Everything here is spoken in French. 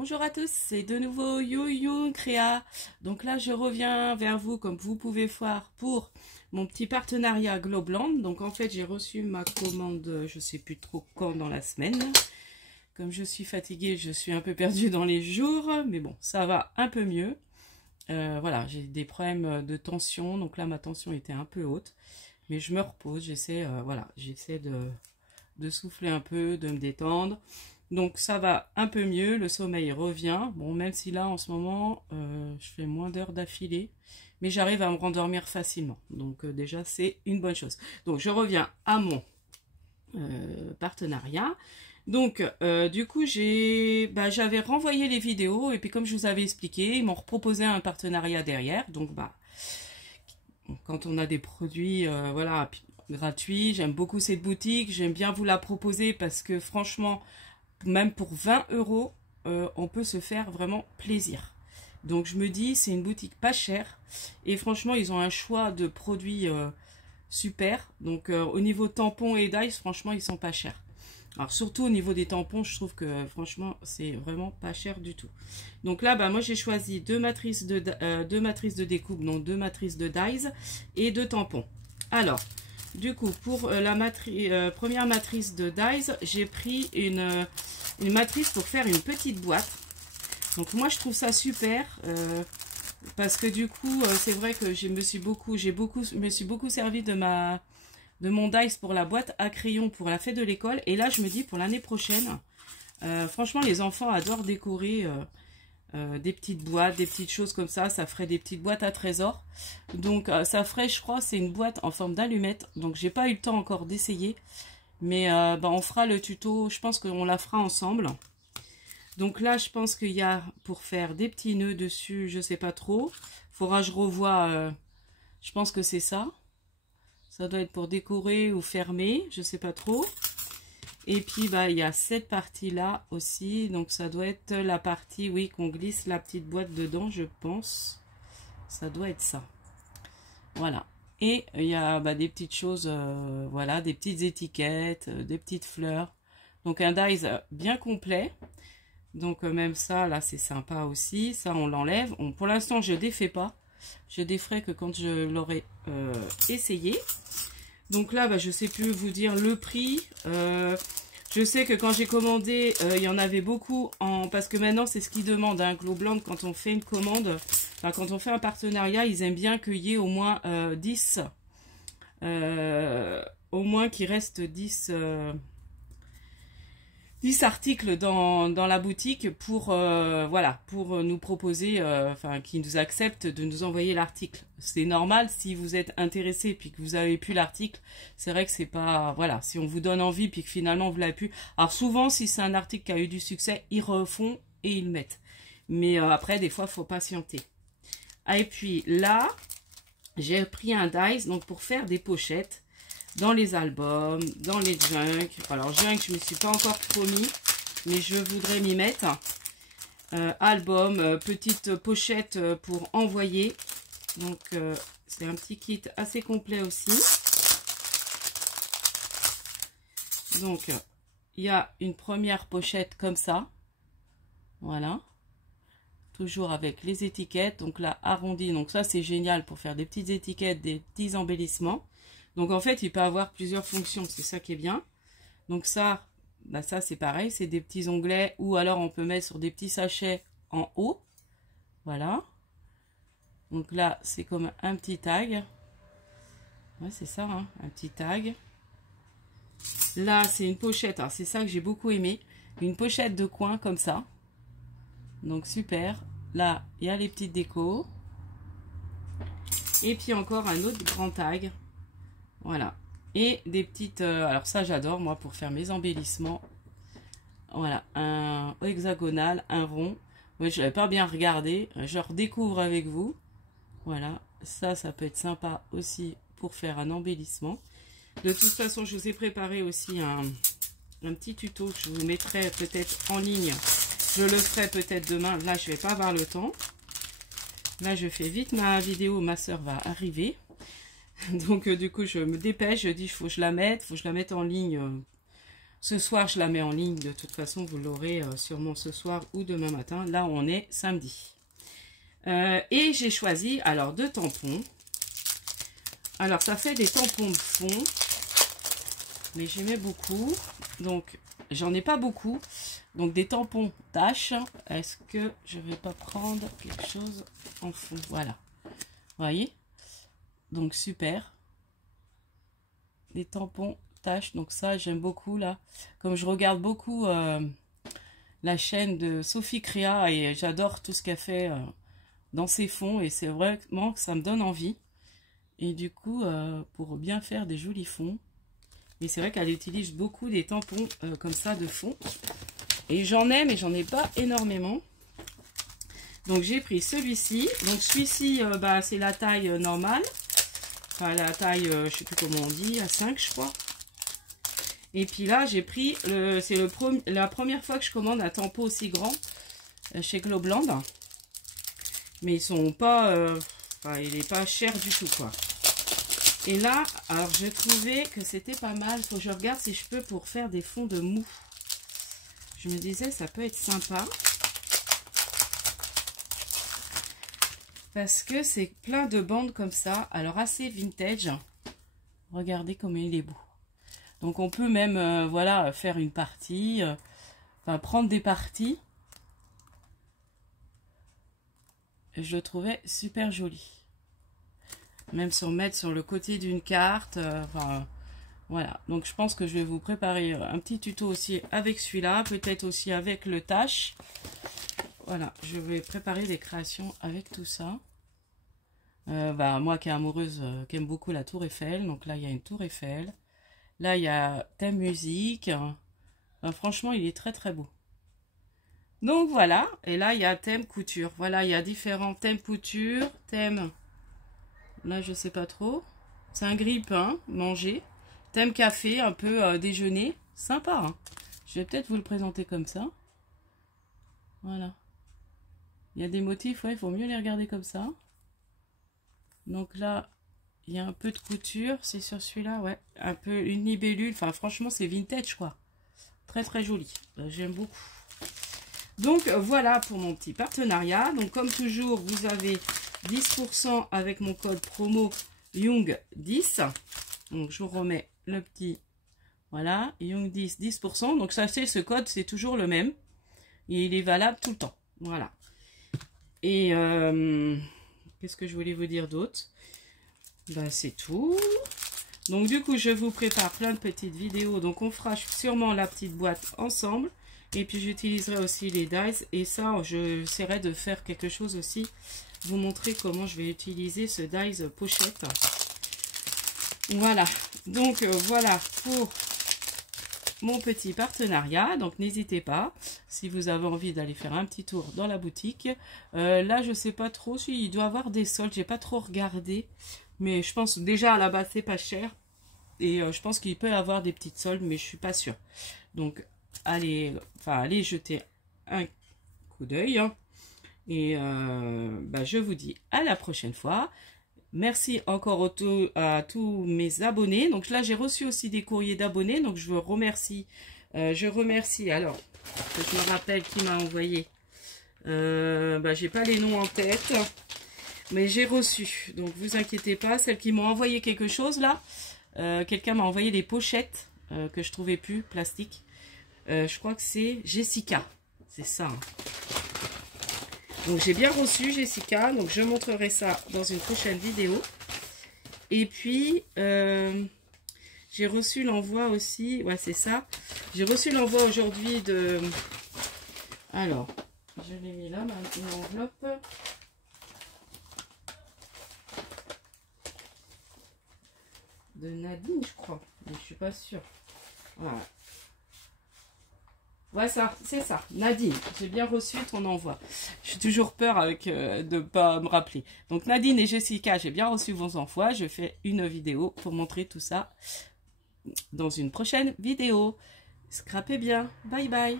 Bonjour à tous, c'est de nouveau You Créa. Donc là, je reviens vers vous, comme vous pouvez voir, pour mon petit partenariat Globland. Donc en fait, j'ai reçu ma commande, je sais plus trop quand dans la semaine. Comme je suis fatiguée, je suis un peu perdue dans les jours, mais bon, ça va un peu mieux. Voilà, j'ai des problèmes de tension, donc là, ma tension était un peu haute. Mais je me repose, j'essaie de souffler un peu, de me détendre. Donc ça va un peu mieux, le sommeil revient. Bon, même si là en ce moment je fais moins d'heures d'affilée, mais j'arrive à me rendormir facilement. Donc déjà c'est une bonne chose. Donc je reviens à mon partenariat. Donc du coup j'avais renvoyé les vidéos et puis comme je vous avais expliqué, ils m'ont proposé un partenariat derrière. Donc quand on a des produits voilà gratuits, j'aime beaucoup cette boutique, j'aime bien vous la proposer parce que franchement même pour 20 €, on peut se faire vraiment plaisir. Donc je me dis, c'est une boutique pas chère. Et franchement, ils ont un choix de produits super. Donc au niveau tampons et dies, franchement, ils sont pas chers. Alors surtout au niveau des tampons, je trouve que franchement, c'est vraiment pas cher du tout. Donc là, moi j'ai choisi deux matrices de découpe, donc deux matrices de dies et deux tampons. Alors, du coup, pour la première matrice de dies, j'ai pris une matrice pour faire une petite boîte. Donc moi, je trouve ça super parce que du coup, c'est vrai que je me suis beaucoup servi de mon dies pour la boîte à crayon pour la fête de l'école. Et là, je me dis pour l'année prochaine, franchement, les enfants adorent décorer des petites boîtes, des petites choses comme ça. Ça ferait des petites boîtes à trésors. Donc ça ferait, je crois, c'est une boîte en forme d'allumette. Donc j'ai pas eu le temps encore d'essayer, mais on fera le tuto. Je pense qu'on la fera ensemble. Donc là, je pense qu'il y a pour faire des petits nœuds dessus, je sais pas trop. Faudra que je revoie. Je pense que c'est ça. Ça doit être pour décorer ou fermer, je sais pas trop. Et puis il y a cette partie là aussi, donc ça doit être la partie, oui, qu'on glisse la petite boîte dedans, je pense. Ça doit être ça. Voilà. Et il y a des petites choses, voilà, des petites étiquettes, des petites fleurs. Donc un dies bien complet. Donc même ça, là c'est sympa aussi. Ça on l'enlève. Pour l'instant je défais pas. Je déferai que quand je l'aurai essayé. Donc là, je sais plus vous dire le prix. Je sais que quand j'ai commandé, il y en avait beaucoup parce que maintenant c'est ce qu'ils demandent, hein, Globland, quand on fait une commande, enfin, quand on fait un partenariat, ils aiment bien qu'il y ait au moins 10, au moins qu'il reste 10 articles dans la boutique pour voilà, pour nous proposer, enfin qui nous acceptent de nous envoyer l'article. C'est normal si vous êtes intéressé puis que vous avez plus l'article, c'est vrai que c'est pas, voilà, si on vous donne envie puis que finalement vous l'avez plus. Alors souvent si c'est un article qui a eu du succès, ils refont et ils le mettent. Mais après des fois faut patienter. Ah, et puis là, j'ai pris un dies donc pour faire des pochettes dans les albums, dans les junk. Alors junk, je me suis pas encore trop mis, mais je voudrais m'y mettre. Album, petite pochette pour envoyer. Donc c'est un petit kit assez complet aussi. Donc il y a une première pochette comme ça. Voilà. Toujours avec les étiquettes. Donc là arrondi. Donc ça c'est génial pour faire des petites étiquettes, des petits embellissements. Donc en fait, il peut avoir plusieurs fonctions, c'est ça qui est bien. Donc ça, ça c'est pareil, c'est des petits onglets ou alors on peut mettre sur des petits sachets en haut. Voilà. Donc là, c'est comme un petit tag. Ouais, c'est ça, hein, un petit tag. Là, c'est une pochette, c'est ça que j'ai beaucoup aimé. Une pochette de coin comme ça. Donc super. Là, il y a les petites décos. Et puis encore un autre grand tag. Voilà, et des petites, alors ça j'adore moi pour faire mes embellissements. Voilà, un hexagonal, un rond. Oui, je n'avais pas bien regardé, je redécouvre avec vous. Voilà, ça peut être sympa aussi pour faire un embellissement. De toute façon, je vous ai préparé aussi un petit tuto que je vous mettrai peut-être en ligne. Je le ferai peut-être demain, là je vais pas avoir le temps. Là je fais vite ma vidéo, ma soeur va arriver. Donc du coup je me dépêche, je dis faut que je la mette en ligne Ce soir, je la mets en ligne. De toute façon, vous l'aurez sûrement ce soir ou demain matin. Là, on est samedi. Et j'ai choisi, alors, 2 tampons. Alors, ça fait des tampons de fond. Mais j'aimais beaucoup. Donc, j'en ai pas beaucoup. Donc, des tampons taches. Est-ce que je vais pas prendre quelque chose en fond? Voilà. Vous voyez? Donc, super. Des tampons taches. Donc, ça, j'aime beaucoup, là. Comme je regarde beaucoup la chaîne de Sophie Créa et j'adore tout ce qu'elle fait dans ses fonds. Et c'est vraiment que ça me donne envie. Et du coup, pour bien faire des jolis fonds. Et c'est vrai qu'elle utilise beaucoup des tampons comme ça de fond. Et j'en ai, mais j'en ai pas énormément. Donc j'ai pris celui-ci. Donc celui-ci, c'est la taille normale. Enfin la taille, je sais plus comment on dit, à 5 je crois. Et puis là, j'ai pris, c'est la première fois que je commande un tampon aussi grand chez Globland. Mais ils sont pas, il est pas cher du tout quoi. Et là, alors j'ai trouvé que c'était pas mal. Faut que je regarde si je peux pour faire des fonds de mou. Je me disais, ça peut être sympa. Parce que c'est plein de bandes comme ça. Alors assez vintage. Regardez comme il est beau. Donc on peut même, voilà, faire une partie. Enfin, prendre des parties. Et je le trouvais super joli. Même se remettre sur le côté d'une carte. Enfin, voilà. Donc, je pense que je vais vous préparer un petit tuto aussi avec celui-là. Peut-être aussi avec le tache. Voilà. Je vais préparer des créations avec tout ça. Moi qui est amoureuse, qui aime beaucoup la Tour Eiffel. Donc là, il y a une Tour Eiffel. Là, il y a thème musique. Enfin, franchement, il est très très beau. Donc, voilà. Et là, il y a thème couture. Voilà, il y a différents thèmes couture. Thème... Là, je sais pas trop. C'est un grille-pain, manger. Thème café, un peu déjeuner. Sympa, hein. Je vais peut-être vous le présenter comme ça. Voilà. Il y a des motifs, ouais, il faut mieux les regarder comme ça. Donc là, il y a un peu de couture. C'est sur celui-là, ouais. Un peu une libellule. Enfin, franchement, c'est vintage, quoi. Très, très joli. J'aime beaucoup. Donc, voilà pour mon petit partenariat. Donc, comme toujours, vous avez 10% avec mon code promo Young10. Donc, je vous remets le petit, voilà, Young10, 10%. Donc, ça, c'est ce code, c'est toujours le même. Et il est valable tout le temps. Voilà. Et, qu'est-ce que je voulais vous dire d'autre? C'est tout. Donc, du coup, je vous prépare plein de petites vidéos. Donc, on fera sûrement la petite boîte ensemble. Et puis, j'utiliserai aussi les dies. Et ça, j'essaierai de faire quelque chose aussi. Vous montrer comment je vais utiliser ce dies pochette. Voilà. Donc, voilà pour mon petit partenariat. Donc, n'hésitez pas, si vous avez envie d'aller faire un petit tour dans la boutique. Là, je sais pas trop si il doit y avoir des soldes. J'ai pas trop regardé. Mais je pense déjà à la base, c'est pas cher. Et je pense qu'il peut y avoir des petites soldes, mais je suis pas sûre. Donc, allez jeter un coup d'œil. Hein. Et je vous dis à la prochaine fois. Merci encore à tous mes abonnés. Donc là, j'ai reçu aussi des courriers d'abonnés. Donc je vous remercie. Je remercie. Alors, que je me rappelle qui m'a envoyé. J'ai pas les noms en tête. Mais j'ai reçu. Donc vous inquiétez pas. Celles qui m'ont envoyé quelque chose là. Quelqu'un m'a envoyé des pochettes que je trouvais plus, plastique. Je crois que c'est Jessica. C'est ça. Hein. Donc j'ai bien reçu Jessica, donc je montrerai ça dans une prochaine vidéo. Et puis j'ai reçu l'envoi aussi, ouais c'est ça. J'ai reçu l'envoi aujourd'hui de... Alors, je l'ai mis là, ma enveloppe. De Nadine je crois, mais je suis pas sûre. Voilà. Ouais, ça, c'est ça. Nadine, j'ai bien reçu ton envoi. J'ai toujours peur avec de ne pas me rappeler. Donc, Nadine et Jessica, j'ai bien reçu vos envois. Je fais une vidéo pour montrer tout ça dans une prochaine vidéo. Scrapez bien. Bye bye.